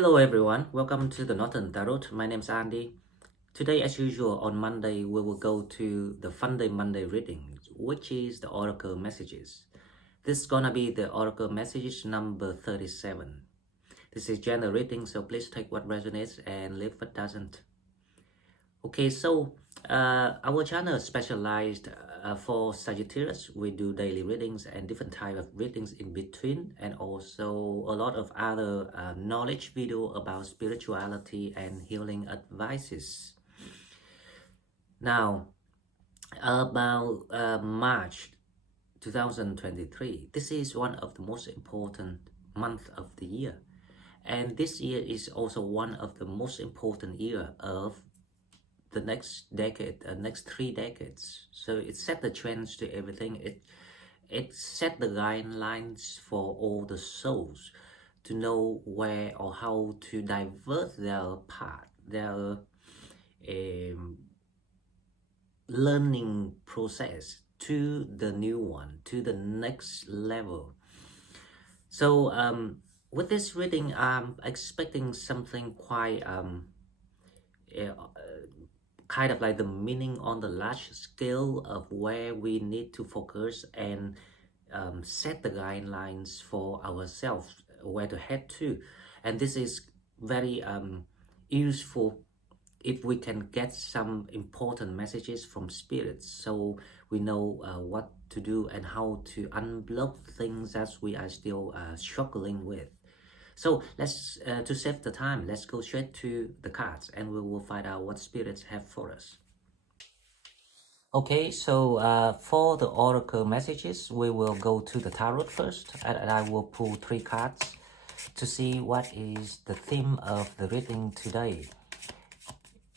Hello everyone, welcome to the Northern Tarot. My name is Andy. Today, as usual, on Monday, we will go to the Fun Day Monday reading, which is the Oracle messages. This is gonna be the Oracle message number 37. This is general reading, so please take what resonates and leave what doesn't. Okay, so our channel specialized for Sagittarius. We do daily readings and different type of readings in between, and also a lot of other knowledge video about spirituality and healing advices. Now, about March 2023, this is one of the most important month of the year, and this year is also one of the most important year of the next decade, next 3 decades. So it set the trends to everything. It set the guidelines for all the souls to know where or how to divert their path, their learning process to the new one, to the next level. So with this reading, I'm expecting something quite kind of like the meaning on the large scale of where we need to focus and set the guidelines for ourselves, where to head to. And this is very useful if we can get some important messages from spirits, so we know what to do and how to unblock things that we are still struggling with. So let's, to save the time, let's go straight to the cards and we will find out what spirits have for us. Okay, so for the oracle messages, we will go to the tarot first, and I will pull 3 cards to see what is the theme of the reading today.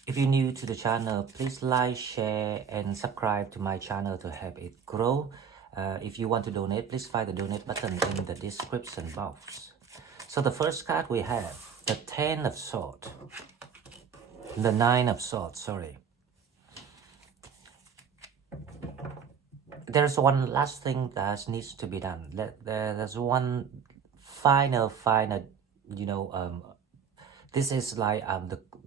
If you're new to the channel, please like, share, and subscribe to my channel to help it grow. If you want to donate, please find the donate button in the description box. So the first card we have, the 10 of Swords, the 9 of Swords, sorry. There's one last thing that needs to be done. There's one final, you know, this is like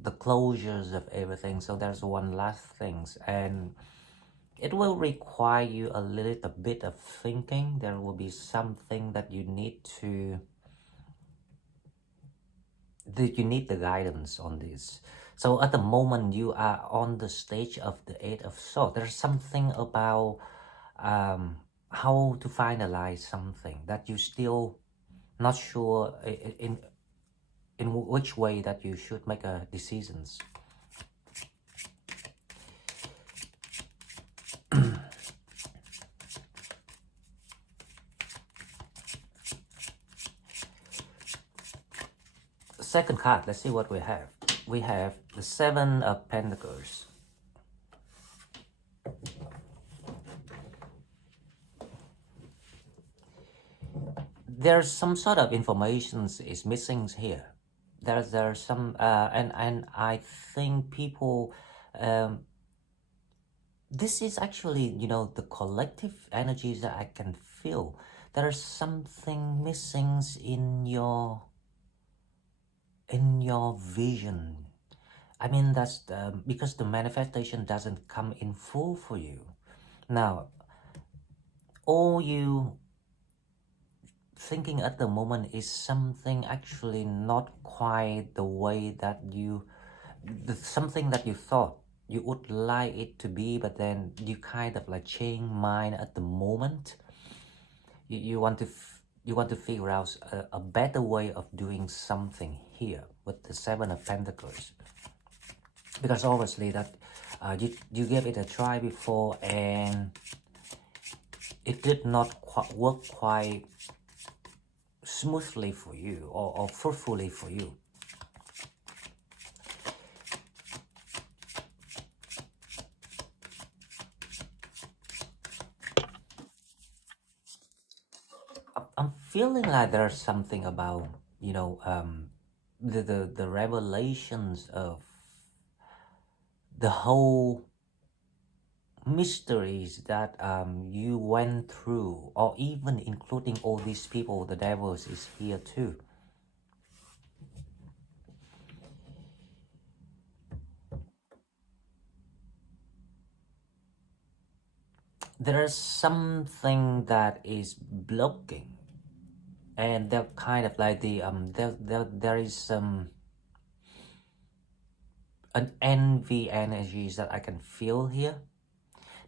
the closures of everything. So there's one last things, and it will require you a little bit of thinking. There will be something that you need to... you need the guidance on this. So at the moment you are on the stage of the 8 of Swords, there's something about how to finalize something that you still not sure in which way that you should make a decisions. Second card, let's see what we have. We have the 7 of Pentacles. There's some sort of information is missing here. There's some and I think people this is actually, you know, the collective energies that I can feel. There's something missing in your vision. I mean, that's because the manifestation doesn't come in full for you. Now, all you thinking at the moment is something actually not quite the way that you, something that you thought you would like it to be, but then you kind of like change mind at the moment. You want to figure out a better way of doing something here with the 7 of Pentacles, because obviously that you gave it a try before and it did not work quite smoothly for you or fruitfully for you. I'm feeling like there's something about, you know, the revelations of the whole mysteries that you went through, or even including all these people, the devils is here too. there is something that is blocking, and they're kind of like the there is some an envy energies that I can feel here.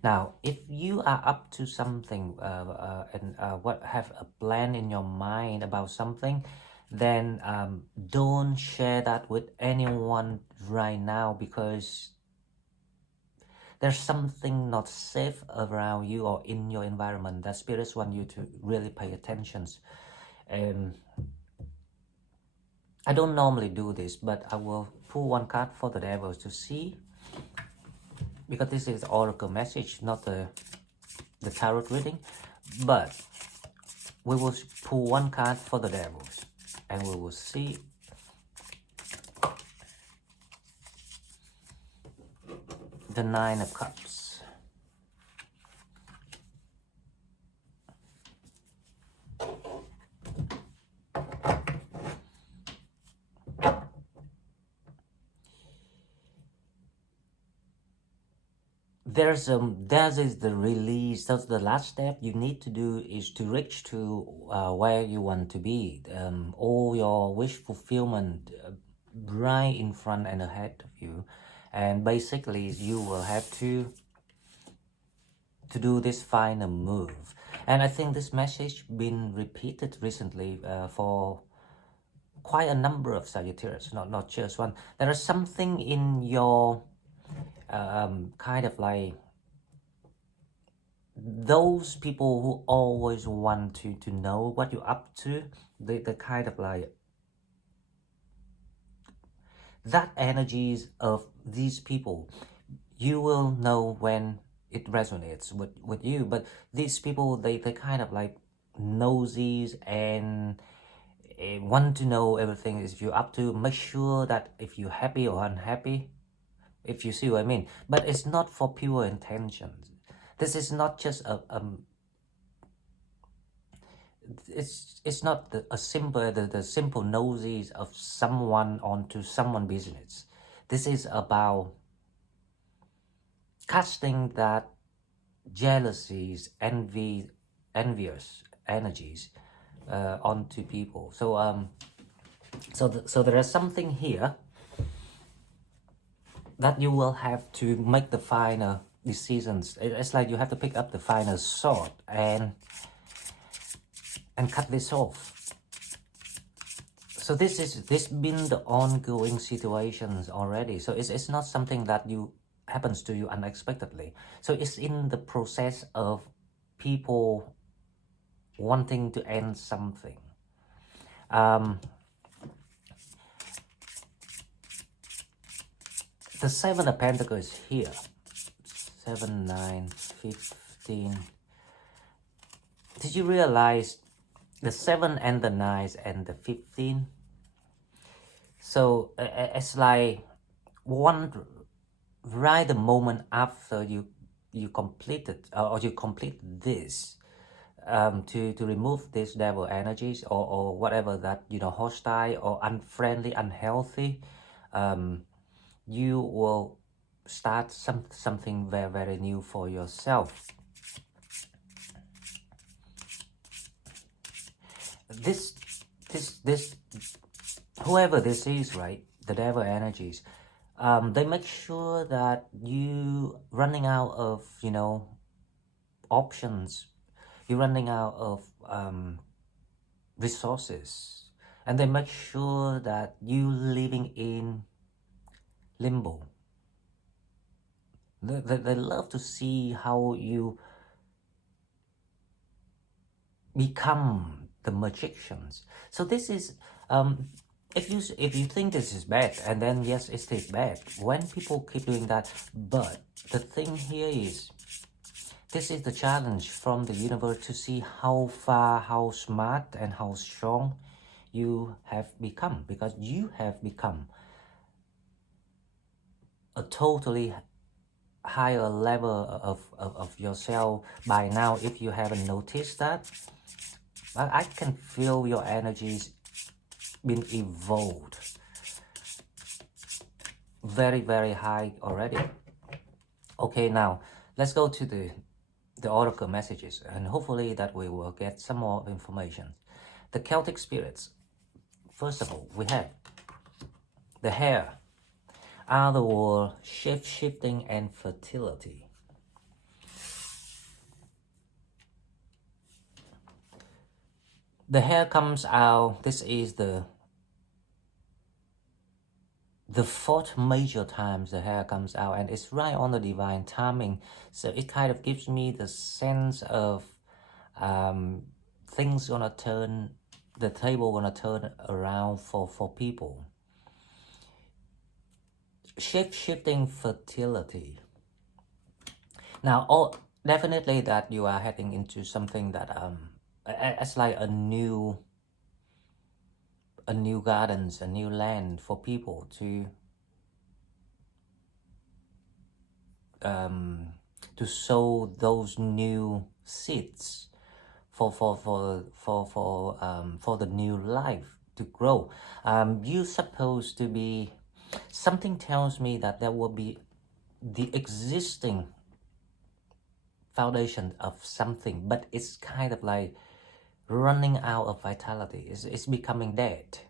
Now, if you are up to something and what have a plan in your mind about something, then don't share that with anyone right now, because there's something not safe around you or in your environment that spirits want you to really pay attention. Um, I don't normally do this, but I will pull one card for the devil to see, because this is oracle message, not the tarot reading. But we will pull one card for the devils, and we will see the Nine of Cups. That is the release. That's the last step you need to do, is to reach to where you want to be. All your wish fulfillment right in front and ahead of you, and basically you will have to do this final move. And I think this message been repeated recently for quite a number of Sagittarius, not just one. There is something in your kind of like those people who always want to know what you're up to. The kind of like that energies of these people, you will know when it resonates with you. But these people, they kind of like nosies and want to know everything if you're up to. Make sure that if you're happy or unhappy, if you see what I mean. But it's not for pure intentions. This is not just it's not a simple the simple noses of someone onto someone business. This is about casting that jealousies, envious energies onto people. So there is something here that you will have to make the final decisions. It's like you have to pick up the final sword and cut this off. So this been the ongoing situations already. So it's not something that you happens to you unexpectedly. So it's in the process of people wanting to end something. The Seven of Pentacles here. 7, 9, 15. Did you realize the 7 and the 9 and the 15? So it's like one right the moment after you completed or you complete this to remove these devil energies or whatever that hostile or unfriendly, unhealthy, you will start something very, very new for yourself. This whoever this is, right, the devil energies, they make sure that you running out of options, you're running out of resources, and they make sure that you living in limbo. They love to see how you become the magicians. So this is if you think this is bad, and then yes, it is bad when people keep doing that. But the thing here is, this is the challenge from the universe to see how far, how smart and how strong you have become, because you have become a totally higher level of yourself by now. If you haven't noticed that, I can feel your energies been evolved very, very high already. Okay, now let's go to the the oracle messages, and hopefully that we will get some more information. The Celtic spirits. First of all, we have the hair, other word, shape-shifting and fertility. The hair comes out. This is the fourth major times the hair comes out, and it's right on the divine timing. So it kind of gives me the sense of things gonna turn, the table gonna turn around for people. Shape-shifting fertility. Now, definitely that you are heading into something that it's like a new gardens, a new land for people to sow those new seeds for the new life to grow. You supposed to be, something tells me that there will be the existing foundation of something, but it's kind of like running out of vitality. It's becoming dead,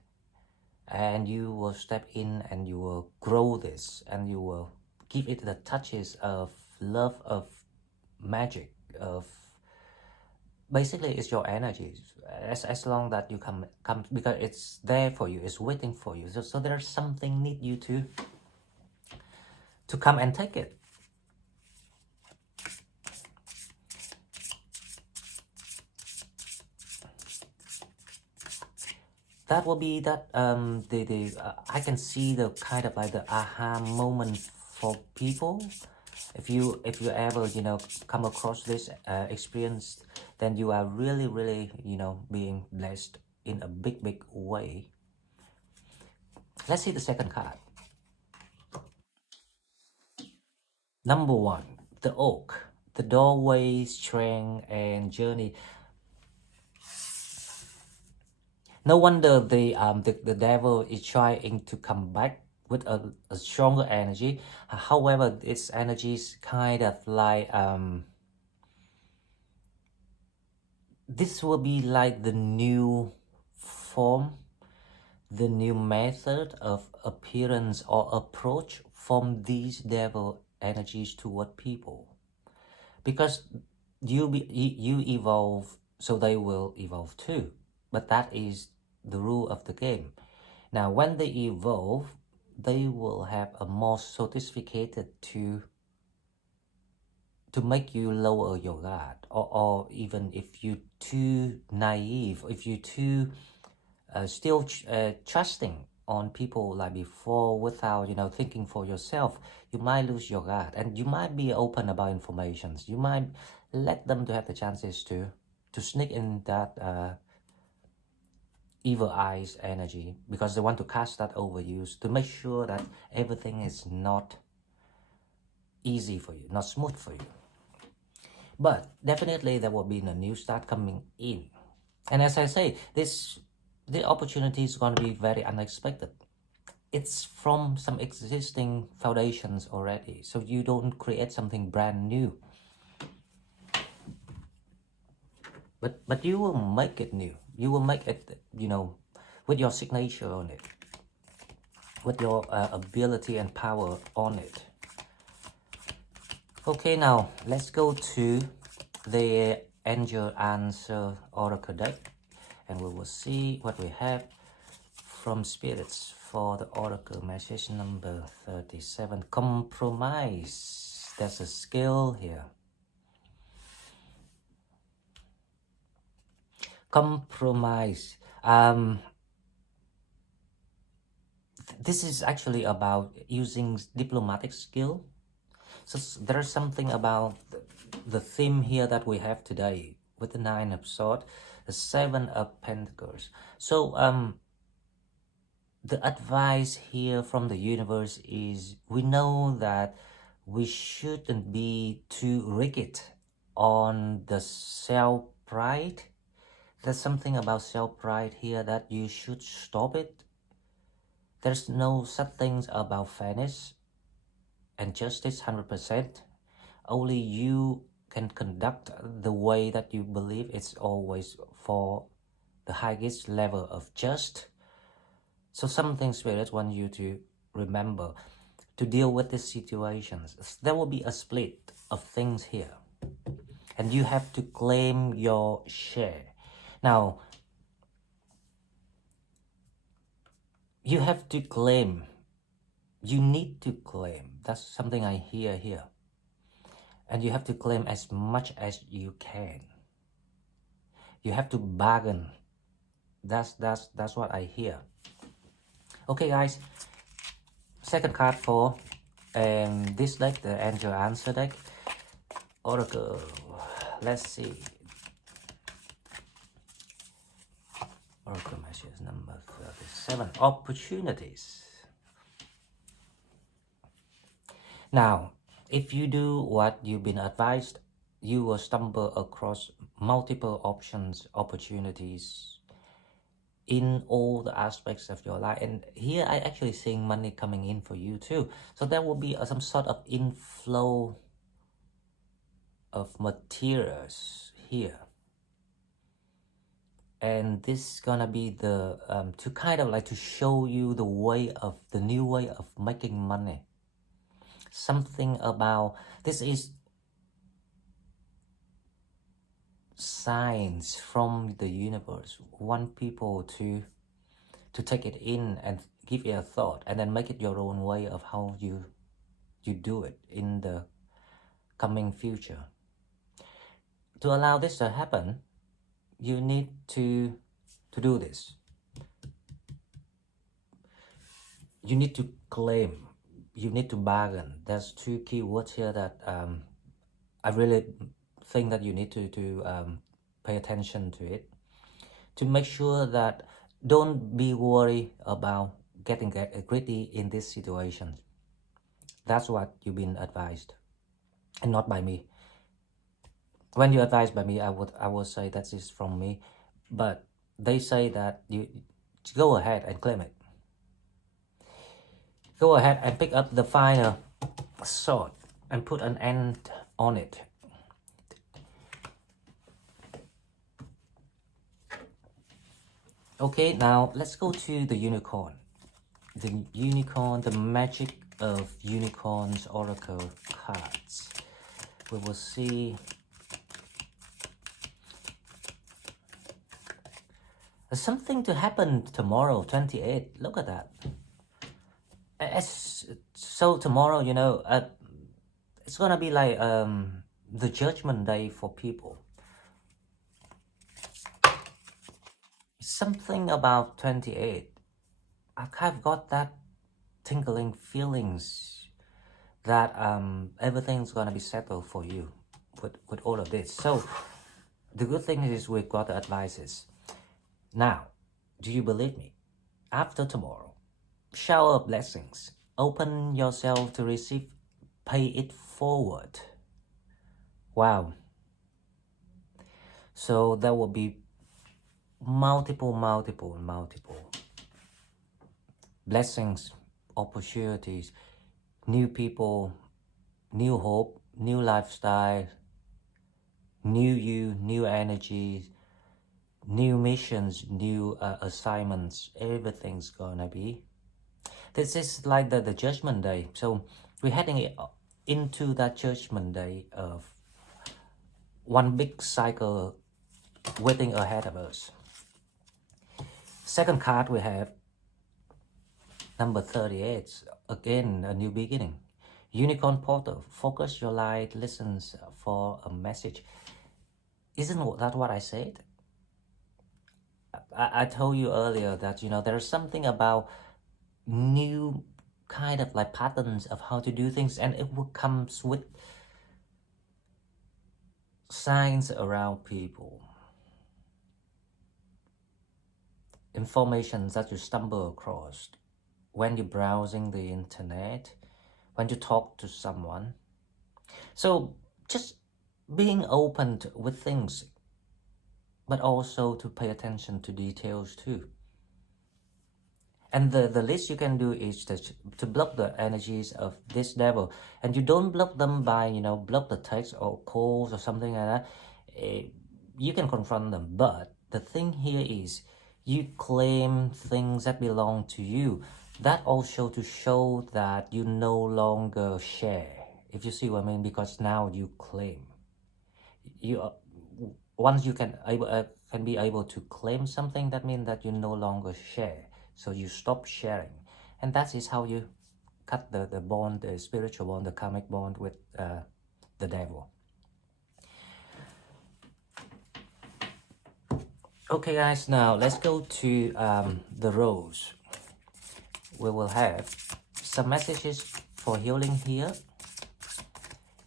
and you will step in and you will grow this, and you will give it the touches of love, of magic, of basically it's your energy. As long that you come because it's there for you, it's waiting for you. So there's something need you to come and take it. That will be that I can see the kind of like the aha moment for people. If you ever come across this experience, then you are really being blessed in a big way. Let's see the second card. Number 1, the oak, the doorway, strength and journey. No wonder the devil is trying to come back with a stronger energy. However, its energy is kind of like this will be like the new form, the new method of appearance or approach from these devil energies toward people, because you evolve, so they will evolve too. But that is the rule of the game. Now, when they evolve, they will have a more sophisticated to make you lower your guard, or even if you're too naive, if you're too still trusting on people like before without thinking for yourself, you might lose your guard, and you might be open about informations. You might let them to have the chances to sneak in that evil eyes energy, because they want to cast that over you to make sure that everything is not easy for you, not smooth for you. But definitely there will be a new start coming in, and as I say, the opportunity is going to be very unexpected. It's from some existing foundations already, so you don't create something brand new, but you will make it new. You will make it with your signature on it, with your ability and power on it. Okay, now let's go to the Angel Answer Oracle deck, and we will see what we have from spirits for the Oracle message number 37. Compromise. There's a skill here. Compromise. This is actually about using diplomatic skill. So there's something about the theme here that we have today with the 9 of Swords, the 7 of Pentacles. So the advice here from the universe is, we know that we shouldn't be too rigid on the self-pride. There's something about self-pride here that you should stop it. There's no such things about fairness and justice 100%. Only you can conduct the way that you believe, it's always for the highest level of just. So something Spirit want you to remember to deal with these situations. There will be a split of things here, and you have to claim your share. Now, you have to claim. You need to claim. That's something I hear here. And you have to claim as much as you can. You have to bargain. That's what I hear. Okay, guys. Second card for this deck, the Angel Answer deck. Oracle. Let's see. Oracle message number 37. Opportunities. Now, if you do what you've been advised, you will stumble across multiple options, opportunities in all the aspects of your life. And here I actually seeing money coming in for you too. So there will be some sort of inflow of materials here. And this is gonna be the to kind of like to show you the way of the new way of making money. Something about this is signs from the universe. Want people to take it in and give it a thought, and then make it your own way of how you do it in the coming future. To allow this to happen, you need to do this. You need to claim. You need to bargain. There's two key words here that I really think that you need to pay attention to it. To make sure that don't be worried about getting greedy in this situation. That's what you've been advised, and not by me. When you're advised by me, I would say that is from me, but they say that you go ahead and claim it. Go ahead and pick up the final sword and put an end on it. Okay, now let's go to the unicorn. The unicorn, the magic of unicorns oracle cards. We will see something to happen tomorrow, 28. Look at that. So tomorrow, you know, it's gonna be like the judgment day for people. Something about 28. I kind of got that tingling feelings that everything's gonna be settled for you with all of this. So the good thing is we've got the advices. Now, do you believe me? After tomorrow, shower blessings. Open yourself to receive. Pay it forward. Wow. So there will be multiple blessings, opportunities, new people, new hope, new lifestyle, new you, new energies, new missions, new assignments. Everything's gonna be. This is like the judgment day. So we're heading into that judgment day of one big cycle waiting ahead of us. Second card we have number 38. Again, a new beginning. Unicorn portal. Focus your light. Listens for a message. Isn't that what I said? I told you earlier that, you know, there's something about new kind of like patterns of how to do things, and it will comes with signs around people, information that you stumble across when you're browsing the internet, when you talk to someone. So just being open with things, but also to pay attention to details too. And the least you can do is to block the energies of this devil. And you don't block them by, block the text or calls or something like that. You can confront them. But the thing here is you claim things that belong to you. That also to show that you no longer share. If you see what I mean, because now you claim. Once you can be able to claim something, that means that you no longer share. So you stop sharing, and that is how you cut the bond, the spiritual bond, the karmic bond with the devil. Okay, guys. Now let's go to the rose. We will have some messages for healing here,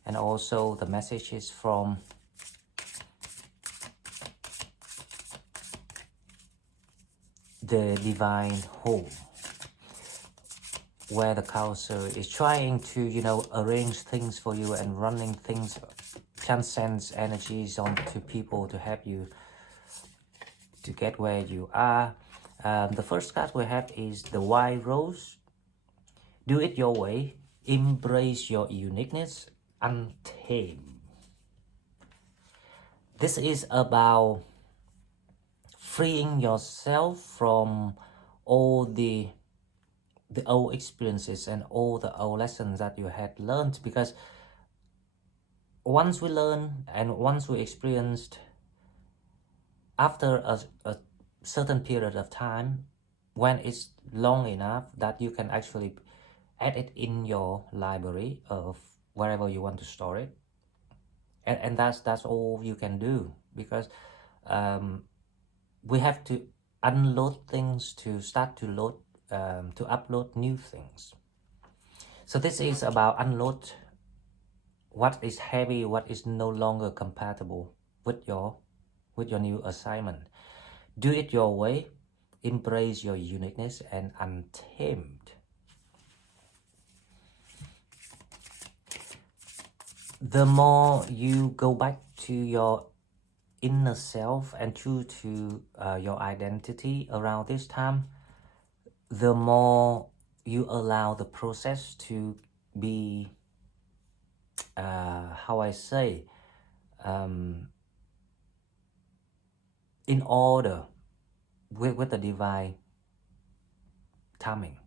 and also the messages from the divine home, where the counselor is trying to, arrange things for you and running things, transcends energies onto people to help you to get where you are. The first card we have is the white rose. Do it your way. Embrace your uniqueness. Untamed. This is about freeing yourself from all the old experiences and all the old lessons that you had learned, because once we learn and once we experienced, after a certain period of time, when it's long enough that you can actually add it in your library of wherever you want to store it, and that's all you can do, because we have to unload things to start to load, to upload new things. So this is about unload what is heavy, what is no longer compatible with your new assignment. Do it your way. Embrace your uniqueness and untamed. The more you go back to your inner self and true to your identity around this time, the more you allow the process to be, how I say, in order with the divine timing.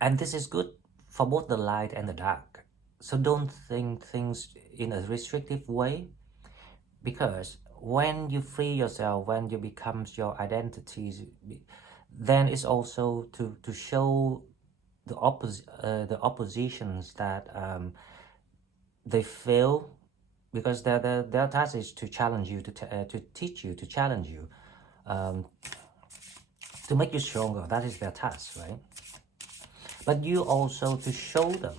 And this is good for both the light and the dark. So don't think things in a restrictive way, because when you free yourself, when you become your identities, then it's also to show the oppositions that they fail, because their task is to challenge you, to teach you, to challenge you, to make you stronger. That is their task, right? But you also to show them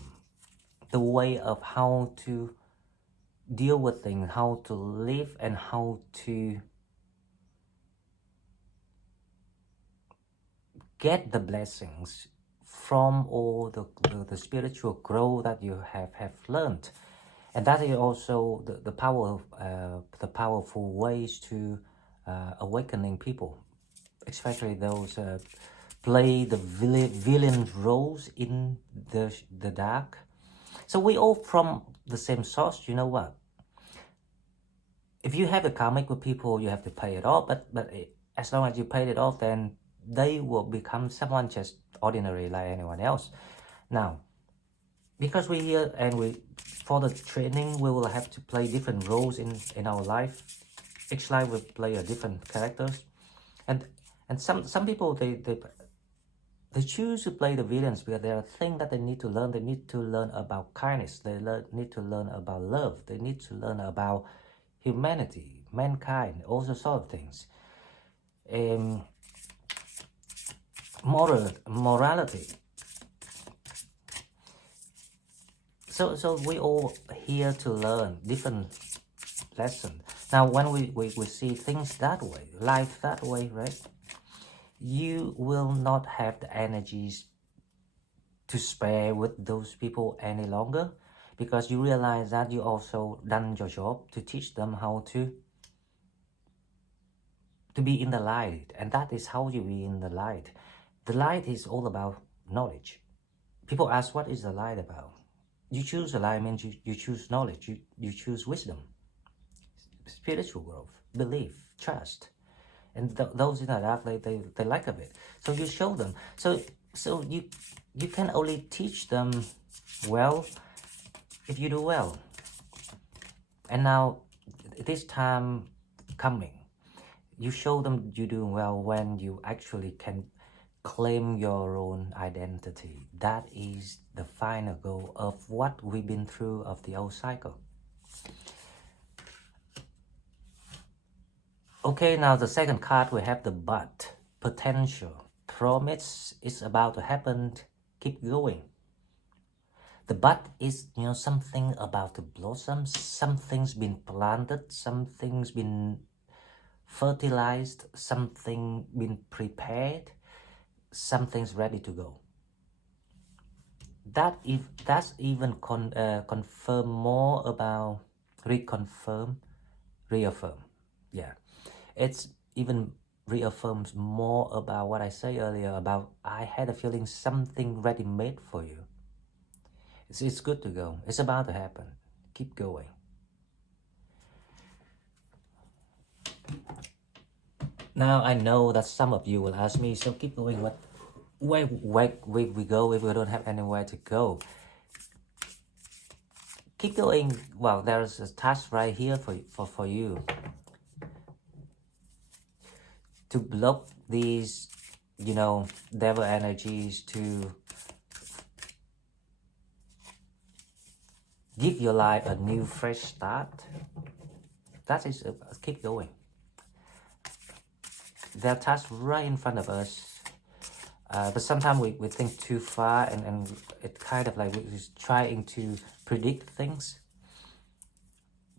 the way of how to deal with things, how to live, and how to get the blessings from all the spiritual growth that you have learned. And that is also the power of the powerful ways to awakening people, especially those play the villain roles in the dark. So we all from the same source. You know what? If you have a karmic with people, you have to pay it off. But as long as you paid it off, then they will become someone just ordinary like anyone else. Now, because we're here and for the training, we will have to play different roles in our life. Each life will play a different characters, and some people they choose to play the villains because there are things that they need to learn. They need to learn about kindness. They need to learn about love. They need to learn about humanity, mankind, all sorts of things. Morality. So we all here to learn different lessons. Now, when we see things that way, life that way, right? You will not have the energies to spare with those people any longer, because you realize that you also done your job to teach them how to be in the light, and that is how you be in the light. The light is all about knowledge. People ask, what is the light about? You choose the light means you choose knowledge, you choose wisdom, spiritual growth, belief, trust. And those in the dark, they lack of it. So you show them. So you can only teach them well if you do well. And now, this time coming, you show them you do well when you actually can claim your own identity. That is the final goal of what we've been through of the old cycle. Okay, now the second card we have the but, potential, promise is about to happen, keep going. The but is, something about to blossom, something's been planted, something's been fertilized, something been prepared, something's ready to go. That's even confirm more about reaffirm. Yeah, it's even reaffirms more about what I said earlier about I had a feeling something ready made for you. It's good to go. It's about to happen. Keep going. Now I know that some of you will ask me, so keep going. Where we go if we don't have anywhere to go? Keep going. Well, there's a task right here for you to block these, devil energies, to give your life a new fresh start. That is, keep going. There are tasks right in front of us, but sometimes we think too far, and it kind of like we're trying to predict things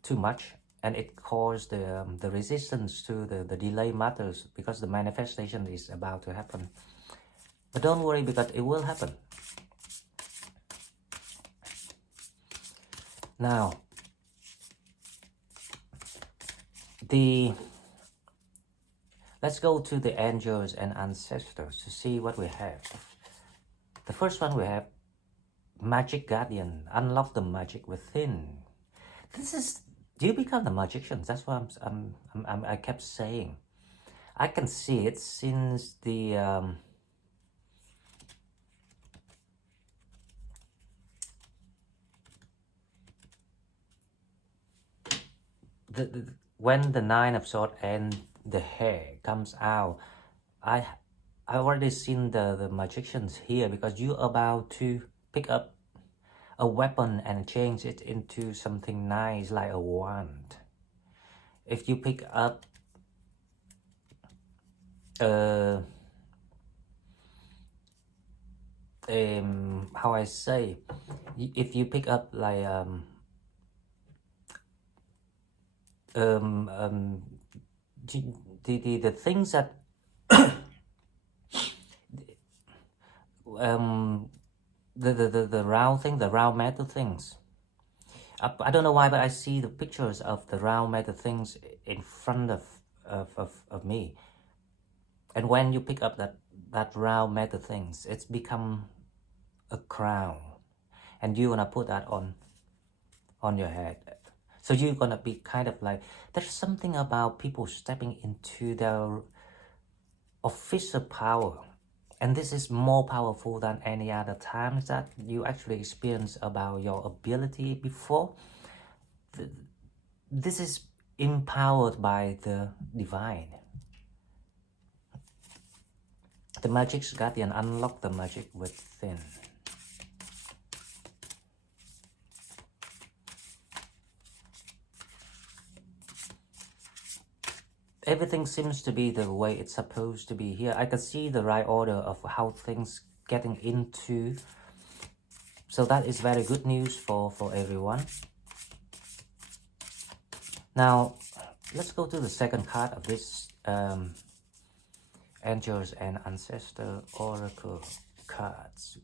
too much, and it causes the resistance to the delay matters, because the manifestation is about to happen. But don't worry, because it will happen. Now, let's go to the angels and ancestors to see what we have. The first one we have, magic guardian, unlock the magic within. This is, you become the magician. That's what I kept saying. I can see it since the when the Nine of Swords and the hair comes out, I already seen the magicians here, because you're about to pick up a weapon and change it into something nice like a wand. If you pick up how I say, if you pick up like the things that the round thing, the round metal things. I don't know why, but I see the pictures of the round metal things in front of me. And when you pick up that round metal things, it's become a crown, and you're gonna put that on your head. So you're gonna be kind of like, there's something about people stepping into their official power, and this is more powerful than any other times that you actually experience about your ability before. This is empowered by the divine. The magic's guardian, unlock the magic within. Everything seems to be the way it's supposed to be here. I can see the right order of how things getting into. So that is very good news for everyone. Now, let's go to the second card of this Angels and Ancestor Oracle cards.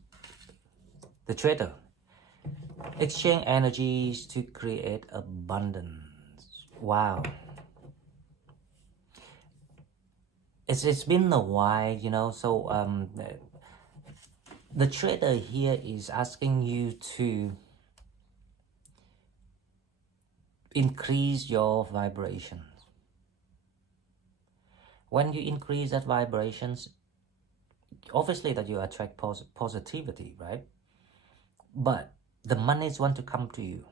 The Trader. Exchange energies to create abundance. Wow. it's been a while, you know, so the trader here is asking you to increase your vibrations. When you increase that vibrations, obviously that you attract positivity, right? But the monies want to come to you.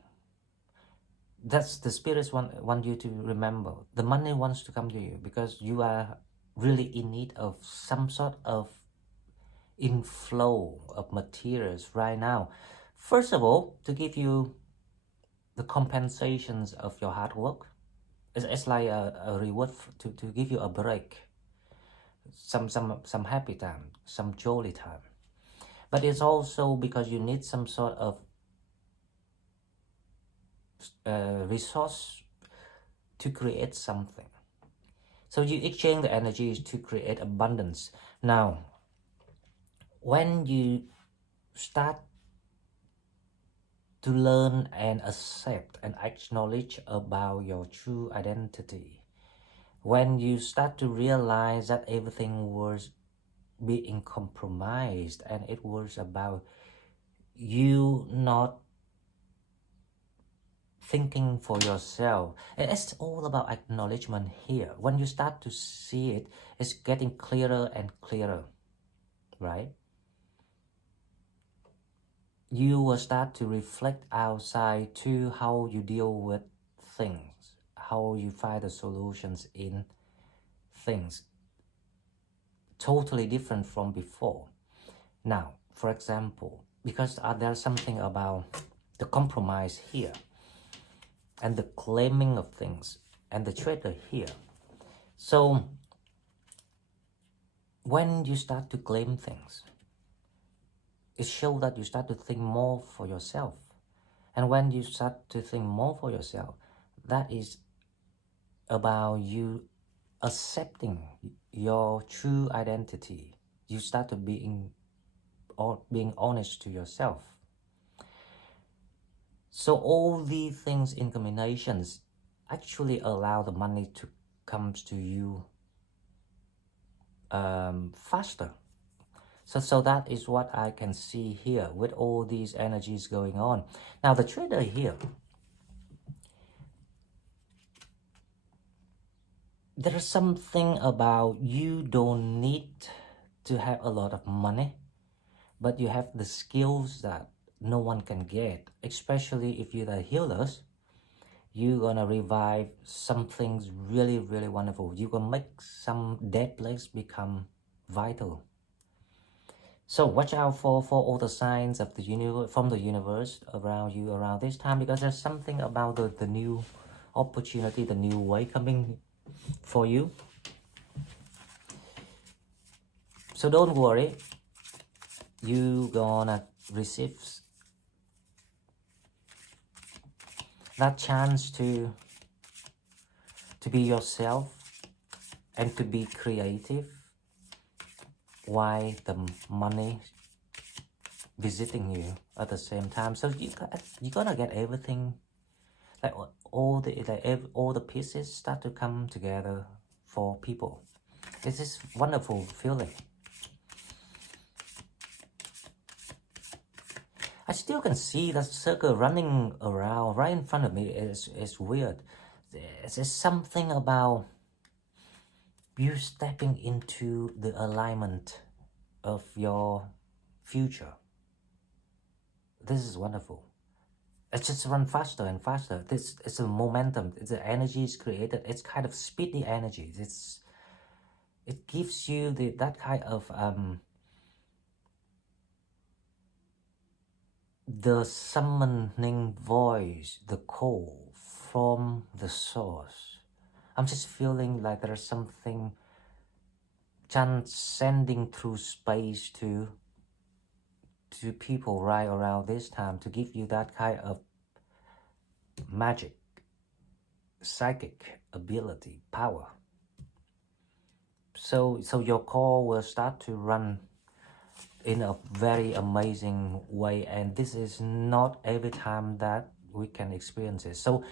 That's the spirits want you to remember. The money wants to come to you because you are really in need of some sort of inflow of materials right now. First of all, to give you the compensations of your hard work. It's like a reward to give you a break, some happy time, some jolly time. But it's also because you need some sort of resource to create something. So you exchange the energies to create abundance. Now, when you start to learn and accept and acknowledge about your true identity, when you start to realize that everything was being compromised and it was about you not thinking for yourself, and it's all about acknowledgement here. When you start to see it, it's getting clearer and clearer, right? You will start to reflect outside to how you deal with things, how you find the solutions in things, totally different from before. Now, for example, because there's something about the compromise here and the claiming of things and the trader here. So when you start to claim things, it shows that you start to think more for yourself. And when you start to think more for yourself, that is about you accepting your true identity. You start to being honest to yourself. So all these things in combinations actually allow the money to come to you faster. So that is what I can see here with all these energies going on. Now the trader here, there is something about you don't need to have a lot of money, but you have the skills that no one can get, especially if you're the healers. You're gonna revive some things really, really wonderful. You're gonna make some dead places become vital. So watch out for all the signs of the universe, from the universe around you around this time, because there's something about the new opportunity, the new way coming for you. So don't worry, you gonna receive that chance to be yourself and to be creative. Why the money visiting you at the same time? So you're gonna get everything, like all the pieces start to come together for people. This is wonderful feeling. I still can see that circle running around right in front of me. It's weird. There's something about you stepping into the alignment of your future. This is wonderful. It's just run faster and faster. This is a momentum. The energy is created. It's kind of speedy energy. It gives you that kind of the summoning voice, the call from the source. I'm just feeling like there's something transcending through space to people right around this time to give you that kind of magic, psychic ability, power. So your call will start to run in a very amazing way, and this is not every time that we can experience it. So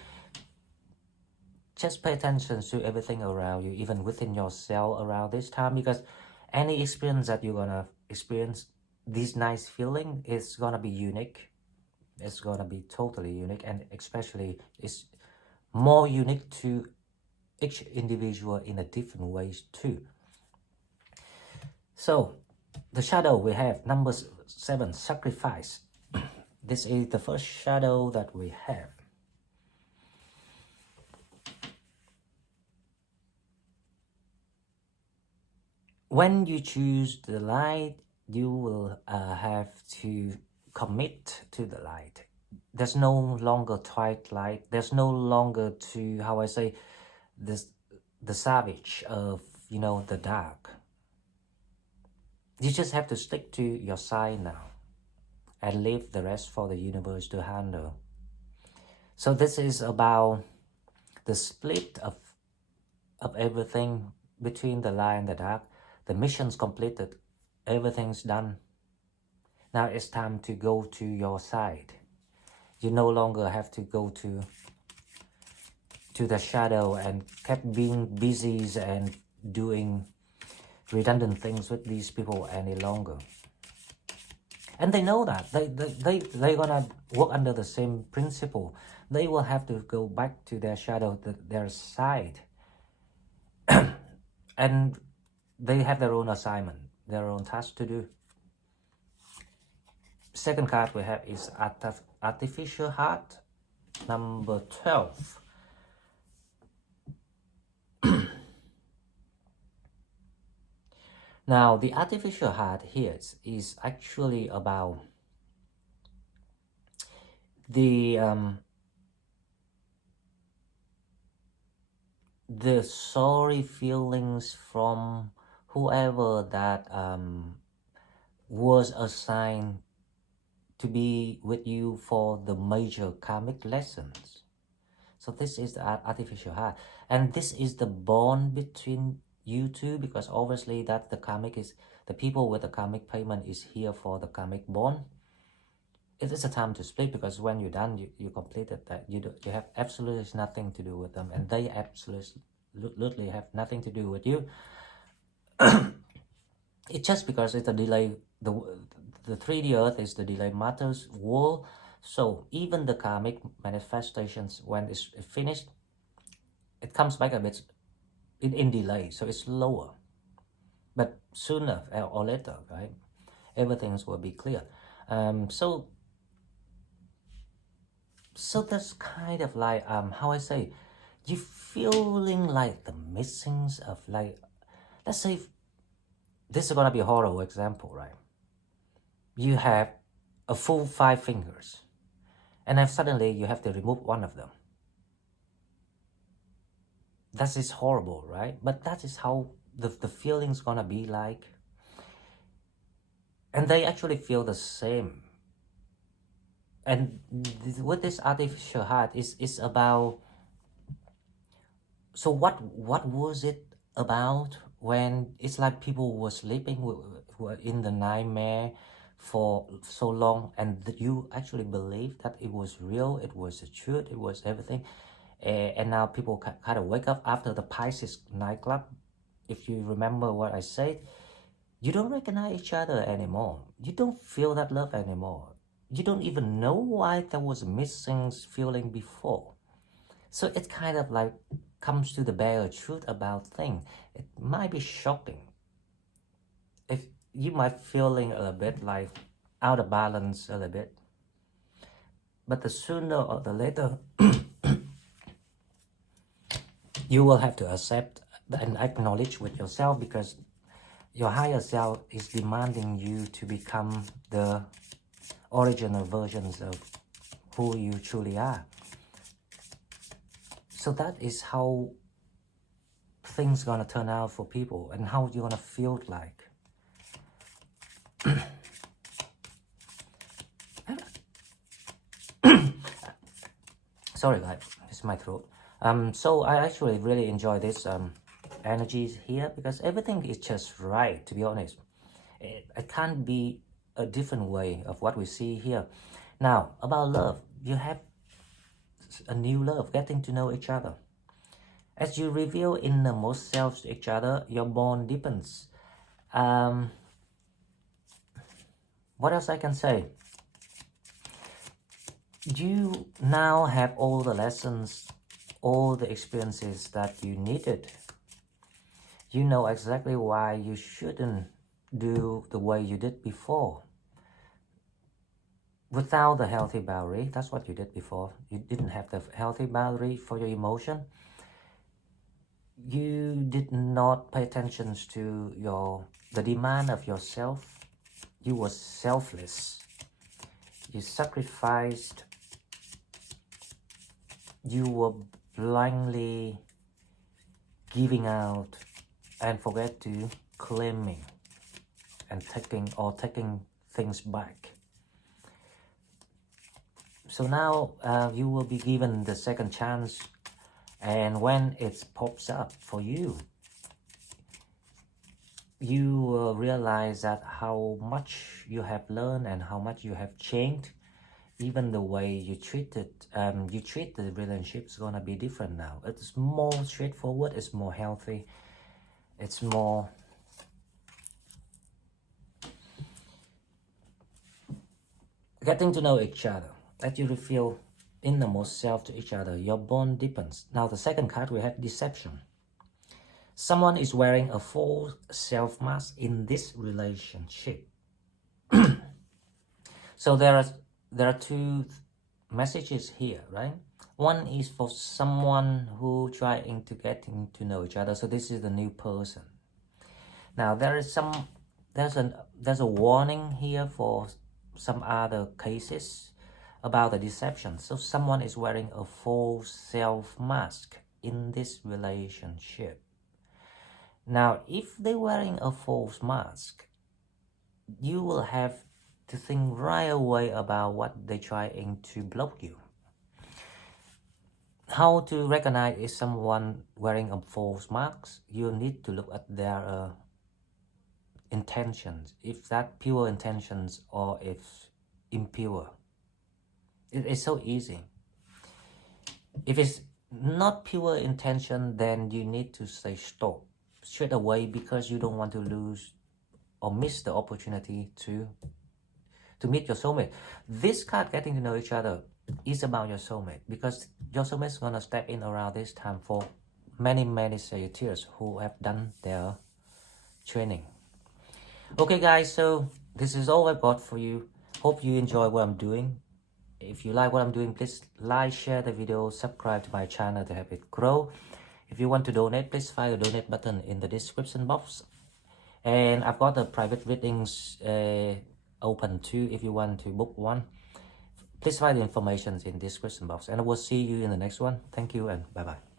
just pay attention to everything around you, even within yourself around this time, because any experience that you're gonna experience, this nice feeling is gonna be unique. It's gonna be totally unique, and especially it's more unique to each individual in a different ways too. So the shadow we have number 7, sacrifice. This is the first shadow that we have. When you choose the light, you will have to commit to the light. There's no longer twilight. There's no longer to, how I say, this the savage of, you know, the dark. You just have to stick to your side now and leave the rest for the universe to handle. So this is about the split of everything between the light and the dark. The mission's completed. Everything's done. Now it's time to go to your side. You no longer have to go to the shadow and kept being busy and doing redundant things with these people any longer. And they know that. They're gonna work under the same principle. They will have to go back to their shadow, their side. And they have their own assignment, their own task to do. Second card we have is artificial heart, number 12. Now, the artificial heart here is actually about the sorry feelings from whoever that was assigned to be with you for the major karmic lessons. So this is the artificial heart, and this is the bond between you two, because obviously that the karmic is, the people with the karmic payment is here for the karmic bond. It is a time to split, because when you're done, you completed that. You have absolutely nothing to do with them, and they absolutely have nothing to do with you. It's just because it's a delay. The 3D earth is the delay matters world. So even the karmic manifestations, when it's finished, it comes back a bit in delay, so it's lower. But sooner or later, right, everything will be clear. So that's kind of like, how I say, you feeling like the missings of, like, let's say, this is gonna be a horrible example, right? You have a full 5 fingers, and then suddenly you have to remove one of them. That is horrible, right? But that is how the feeling's gonna be like. And they actually feel the same. And with this artificial heart is about, so what was it about when it's like people were sleeping, were in the nightmare for so long, and you actually believed that it was real, it was the truth, it was everything. And now people kind of wake up after the Pisces nightclub. If you remember what I said, you don't recognize each other anymore. You don't feel that love anymore. You don't even know why there was a missing feeling before. So it kind of like comes to the bare truth about things. It might be shocking. If you might feeling a little bit like out of balance a little bit. But the sooner or the later, you will have to accept and acknowledge with yourself, because your higher self is demanding you to become the original versions of who you truly are. So that is how things gonna turn out for people, and how you're gonna feel like. Sorry guys, it's my throat. So I actually really enjoy this energies here, because everything is just right, to be honest. It can't be a different way of what we see here. Now, about love, you have a new love, getting to know each other. As you reveal innermost selves to each other, your bond deepens. What else I can say? You now have all the lessons, all the experiences that you needed. You know exactly why you shouldn't do the way you did before. Without the healthy boundary, that's what you did before. You didn't have the healthy boundary for your emotion. You did not pay attention to the demand of yourself. You were selfless. You sacrificed. You were blindly giving out and forget to claiming and taking things back. So now you will be given the second chance, and when it pops up for you, you will realize that how much you have learned and how much you have changed. Even the way you treat the relationship is gonna be different now. It's more straightforward, it's more healthy, it's more getting to know each other. That you reveal innermost self to each other, your bond deepens. Now the second card, we have deception. Someone is wearing a false self mask in this relationship. So there are two messages here, right? One is for someone who trying to getting to know each other. So this is the new person. Now there's a warning here for some other cases about the deception. So someone is wearing a false self mask in this relationship. Now, if they're wearing a false mask, you will have to think right away about what they're trying to block you. How to recognize if someone wearing a false mask? You need to look at their intentions, if that pure intentions or if impure. It's so easy. If it's not pure intention, then you need to say stop straight away, because you don't want to lose or miss the opportunity to meet your soulmate. This card, getting to know each other, is about your soulmate, because your soulmate is gonna step in around this time for many Sagittarius who have done their training. Okay guys, so this is all I've got for you. Hope you enjoy what I'm doing. If you like what I'm doing, please like, share the video, subscribe to my channel to help it grow. If you want to donate, please find the donate button in the description box. And I've got the private readings open too. If you want to book one, please find the information in the description box. And I will see you in the next one. Thank you and bye-bye.